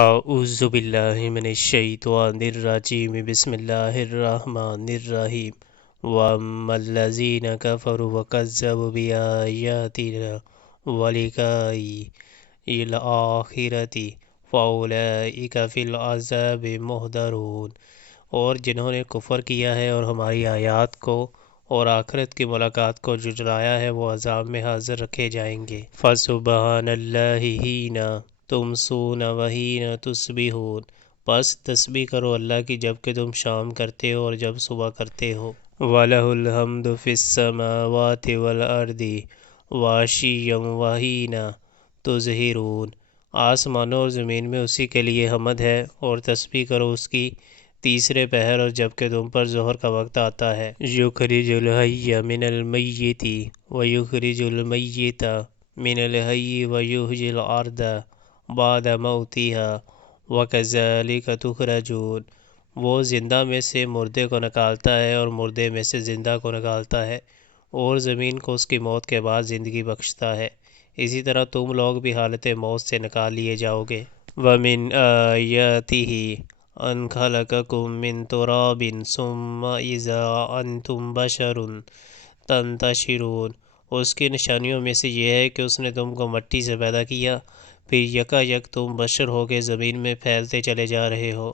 اعوذ باللہ من الشیطان الرجیم بسم اللہ الرحمن الرحیم وَأَمَّا الَّذِينَ كَفَرُوا وَكَذَّبُوا بِآيَاتِنَا وَلِقَاءِ الْآخِرَةِ فَأُولَئِكَ فِي الْعَذَابِ مُحْضَرُونَ، اور جنہوں نے کفر کیا ہے اور ہماری آیات کو اور آخرت کی ملاقات کو جھٹلایا ہے وہ عذاب میں حاضر رکھے جائیں گے۔ فَسُبْحَانَ اللَّهِ حِینَ تُمْسُونَ وَحِینَ تُصْبِحُونَ، پس تسبیح کرو اللہ کی جب کہ تم شام کرتے ہو اور جب صبح کرتے ہو۔ وَلَهُ الْحَمْدُ فِی السَّمَاوَاتِ وَالْأَرْضِ وَعَشِیًّا وَحِینَ تُظْہِرُونَ، آسمانوں اور زمین میں اسی کے لیے حمد ہے، اور تسبیح کرو اس کی تیسرے پہر اور جب کہ تم پر ظہر کا وقت آتا ہے۔ یُخْرِجُ الْحَیَّ مِنَ الْمَیِّتِ وَیُخْرِجُ الْمَیِّتَ مِنَ الْحَیِّ وَیُحْیِی الْأَرْضَ بعد موتها وَکَذَلِکَ تُخْرَجُونَ، وہ زندہ میں سے مردے کو نکالتا ہے اور مردے میں سے زندہ کو نکالتا ہے، اور زمین کو اس کی موت کے بعد زندگی بخشتا ہے، اسی طرح تم لوگ بھی حالت موت سے نکال لیے جاؤ گے۔ وَمِنْ آیَاتِهِ أَنْ خَلَقَکُم مِّن تُرَابٍ ثُمَّ إِذَا أَنْتُم بَشَرٌ تَنتَشِرُونَ، اس کی نشانیوں میں سے یہ ہے کہ اس نے تم کو مٹی سے پیدا کیا، پھر یکا یک تم بشر ہو کے زمین میں پھیلتے چلے جا رہے ہو۔